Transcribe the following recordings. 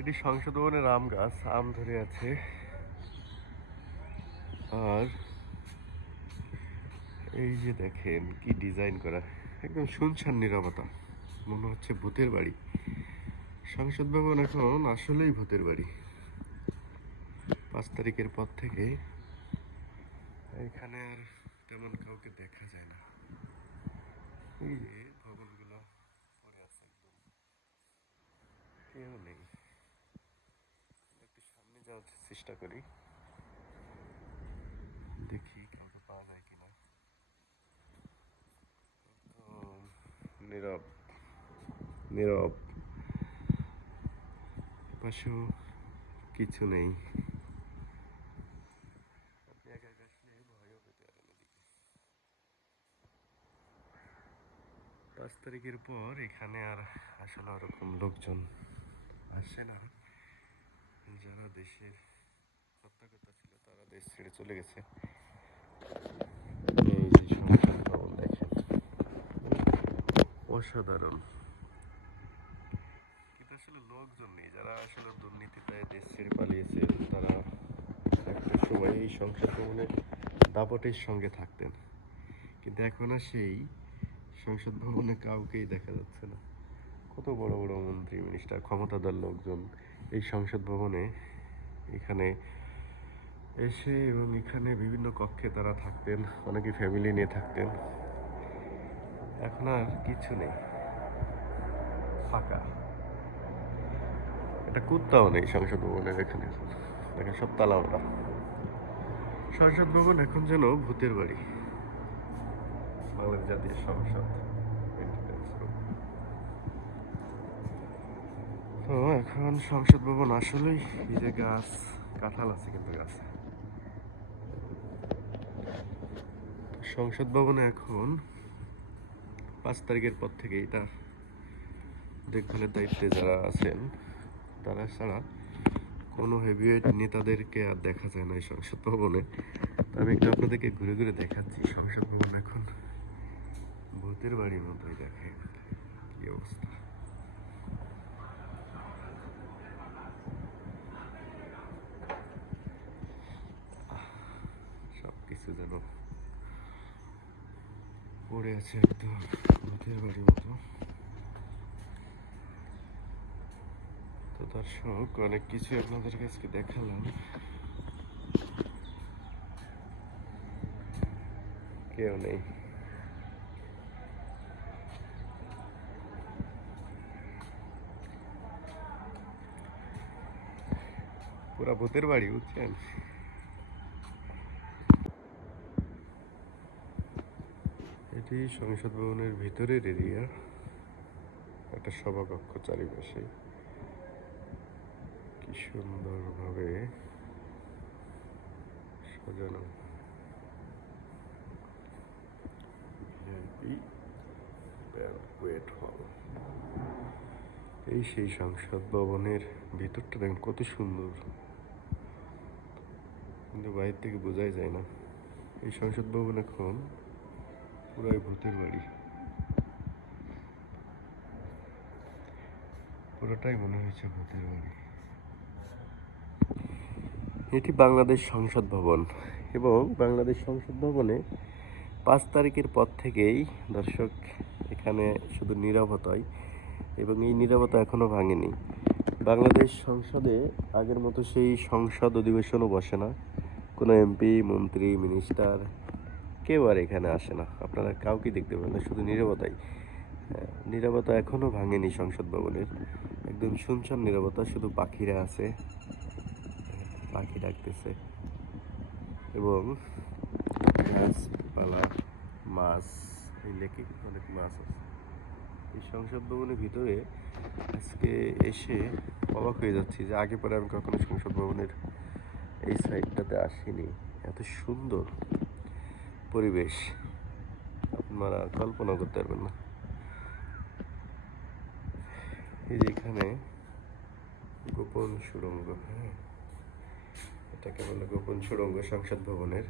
এটি সংসদ ভবনের আম গাছ, আম ধরে আছে। আর এই যে দেখেন কি ডিজাইন করা, একদম শুনশান নিরবতা মনে হচ্ছে ভূতের বাড়ি। সংসদ ভবন এখন আসলেই ভূতের বাড়ি। পাঁচ তারিখের পর থেকে এখানে আর তেমন কাউকে দেখা যায় না। এই যে ভবনগুলো পড়ে আছে একদম। কেউ নেই। চেষ্টা করি। দেখি কাউকে পাওয়া যায় কিনা। একদম নীরব নীরব। পাশেও কিছু নেই। পাঁচ তারিখের পর এখানে আর আসলে ওরকম লোকজন আসে না। যারা দেশের হত্যাকর্তা ছিল, তারা দেশ ছেড়ে চলে গেছে। অসাধারণ। কিন্তু আসলে লোকজন নেই, যারা আসলে দুর্নীতিতে দেশ ছেড়ে পালিয়েছে, তারা একটা সময় এই সংসদ ভবনে দাপটের সঙ্গে থাকতেন। কিন্তু এখন আর সেই সংসদ ভবনে কাউকেই দেখা যাচ্ছে না। কত বড় বড় মন্ত্রী মিনিস্টার ক্ষমতাধর লোকজন এই সংসদ ভবনে এখানে এসে এবং এখানে বিভিন্ন কক্ষে তারা থাকতেন, অনেকে ফ্যামিলি নিয়ে থাকতেন। এখন আর কিছু নেই। ফাঁকা। এটা কুত্তাও নেই সংসদ ভবনের এখানে। দেখেন সব তালা ওরা সংসদ ভবন এখন যেন ভূতের বাড়ি। বাংলাদেশ জাতীয় সংসদ তো এখন সংসদ ভবন আসলেই এই যে গাছ, কাঁঠাল আছে কিন্তু গাছে। সংসদ ভবনে এখন পাঁচ তারিখের পর থেকেই তার দেখভালের দায়িত্বে যারা আছেন, তারা ছাড়া কোনো হেভিওয়েট নেতাদেরকে আর দেখা যায় না এই সংসদ ভবনে। আমি একটু আপনাদেরকে ঘুরে ঘুরে দেখাচ্ছি, সংসদ ভবন এখন ভূতের বাড়ির মতোই দেখে কি অবস্থা সব কিছু যেন পড়ে আছে একদম বাড়ির মতো। তো দর্শক অনেক কিছু আপনাদের কাছে দেখালাম। কেউ নেই। পুরা ভূতের বাড়ি, বুঝছেন? এটি সংসদ ভবনের ভিতরের এরিয়া। একটা সভাকক্ষ চারিপাশে। কি সুন্দরভাবে সাজানো। এই সেই সংসদ ভবনের ভিতরটা দেখেন কত সুন্দর। কিন্তু বাইরে থেকে বোঝাই যায় না। এই সংসদ ভবন এখন পুরাই ভূতের বাড়ি। পুরোটাই মনে হয়েছে ভূতের বাড়ি। এটি বাংলাদেশ সংসদ ভবন এবং বাংলাদেশ সংসদ ভবনে পাঁচ তারিখের পর থেকেই দর্শক এখানে শুধু নিরাপত্তাই এবং এই নিরাপত্তা এখনও ভাঙেনি। বাংলাদেশ সংসদে আগের মতো সেই সংসদ অধিবেশনও বসে না। কোনো এমপি, মন্ত্রী, মিনিস্টার কেউ আর এখানে আসে না। আপনারা কাউকে দেখতে পাবেন না, শুধু নিরাপত্তাই নিরাপত্তা এখনও ভাঙেনি সংসদ ভবনের। একদম শুনশান নিরাপত্তা শুধু পাখিরা আছে। পাখি ডাকতেছে। এবং গাছপালা, মাছ, এই লেকে অনেক মাছ আছে। এই সংসদ ভবনের ভিতরে আজকে এসে অবাক হয়ে যাচ্ছি যে আগে পরে আমি কখনো সংসদ ভবনের এই সাইডটাতে আসিনি। এত সুন্দর। পরিবেশ, আপনারা কল্পনা করতে পারবেন না। এই যে এখানে গোপন সুড়ঙ্গ হ্যাঁ? এটাকে বলে গোপন সুড়ঙ্গ সংসদ ভবনের।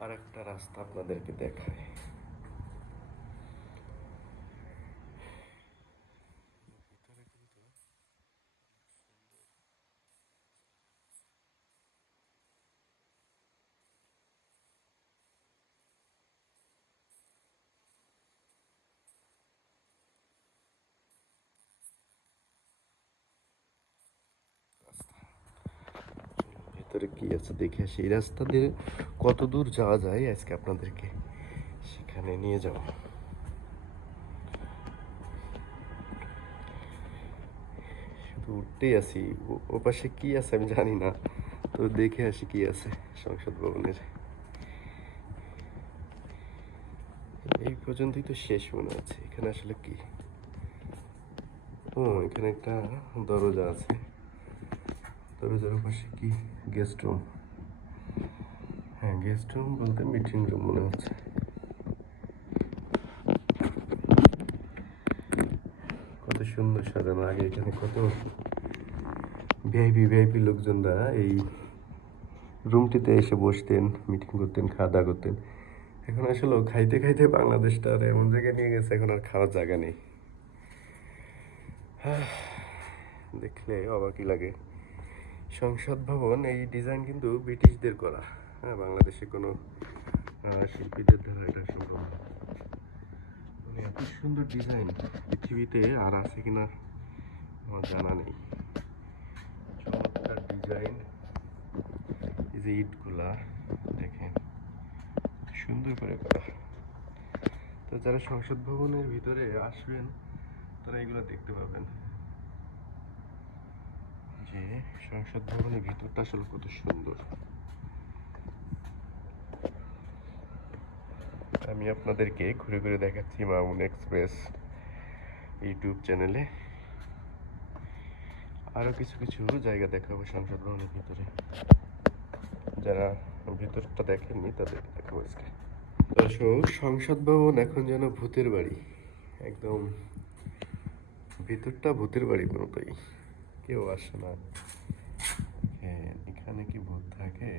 আর একটা রাস্তা আপনাদেরকে দেখায়। ভিতরে কি আছে দেখে আসি। এই রাস্তা দিয়ে কত দূর যাওয়া যায় আজকে আপনাদেরকে? সেখানে নিয়ে যাব। শুধু উঠতেই ও- ও পাশে কি আছে আমি জানি না। তো দেখে আসি কি আছে সংসদ ভবনের। এই পর্যন্তই তো শেষ মনে হচ্ছে। এখানে আসলে কি? ও, এখানে একটা দরজা আছে। দরজার পাশে কি গেস্ট রুম হ্যাঁ গেস্ট রুম বলতে মিটিং রুম মনে হচ্ছে। কত সুন্দর সাজানো, আগে এখানে কত ভিআইপি ভিআইপি লোকজনরা এই রুমটিতে এসে বসতেন মিটিং করতেন, খাওয়া দাওয়া করতেন। এখন আসলে খাইতে খাইতে বাংলাদেশটা আর এমন জায়গায় নিয়ে গেছে, এখন আর খাওয়ার জায়গা নেই। দেখলে অবাকই লাগে। সংসদ ভবন, এই ডিজাইন কিন্তু ব্রিটিশদের করা। হ্যাঁ বাংলাদেশে কোনো শিল্পীদের দ্বারা এটা সম্ভব মানে এত সুন্দর ডিজাইন পৃথিবীতে আর আছে কিনা আমার জানা নেই। চমৎকার ডিজাইন এই যে ইটগুলা, দেখেন সুন্দর করে করা। তো যারা সংসদ ভবনের ভিতরে আসবেন, তারা এগুলো দেখতে পাবেন। যে সংসদ ভবনের ভিতরটা আসলে কত সুন্দর। আমি আপনাদেরকে ঘুরে ঘুরে দেখাচ্ছি মামুন এক্সপ্রেস ইউটিউব চ্যানেলে। আরও কিছু কিছু জায়গা দেখাবো সংসদ ভবনের ভিতরে। যারা ভিতরটা দেখেননি তাদের দেখাবো আজকে। দর্শক, সংসদ ভবন এখন যেন ভূতের বাড়ি। একদম ভিতরটা ভূতের বাড়ি মতোই কেউ আসে না। হ্যাঁ এখানে কি ভূত থাকে?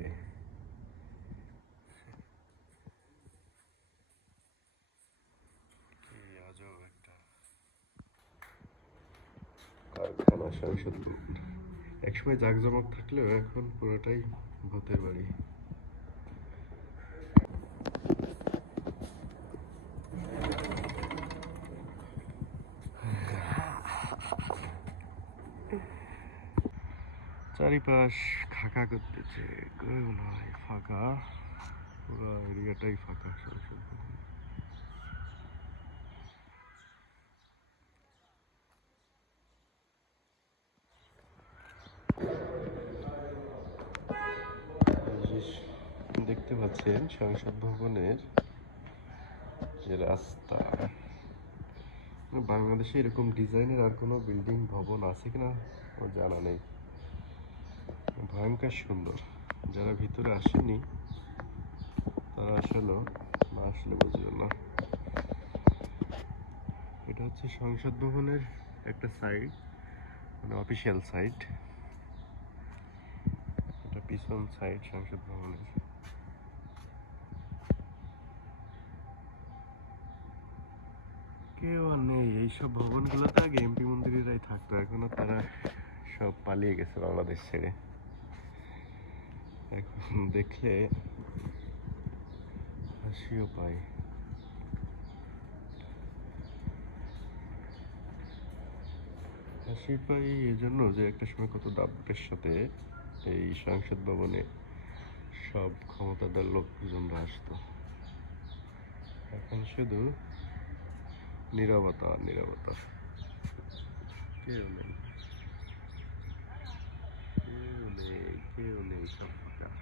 একসময় জাঁকজমক থাকলেও এখন পুরোটাই ভূতের বাড়ি। চারিপাশ খাকা করতেছে। কেউ নয় ফাঁকা। পুরো এরিয়াটাই ফাঁকা যে দেখতে পাচ্ছেন সংসদ ভবনের যে রাস্তা। বাংলাদেশে এরকম ডিজাইনের আর কোনো বিল্ডিং ভবন আছে কিনা জানা নেই। ভয়ঙ্কর সুন্দর। যারা ভিতরে আসেনি, তারা আসলে না আসলে বুঝবে না। এটা হচ্ছে সংসদ ভবনের একটা সাইড মানে অফিসিয়াল সাইড এটা পিছন সাইড সংসদ ভবনের। কেউ আর নেই। এইসব ভবনগুলোতে আগে এমপি মন্দিরেরাই থাকতো। এখনও তারা সব পালিয়ে গেছে বাংলাদেশ ছেড়ে। এখন দেখলে হাসিও পাই হাসি পাই এজন্য যে একটা সময় কত দাপটের সাথে এই সংসদ ভবনে সব ক্ষমতাদার লোকজনরা আসতো। এখন শুধু নীরবতা নীরবতা। কেউ নেই। 没有那个。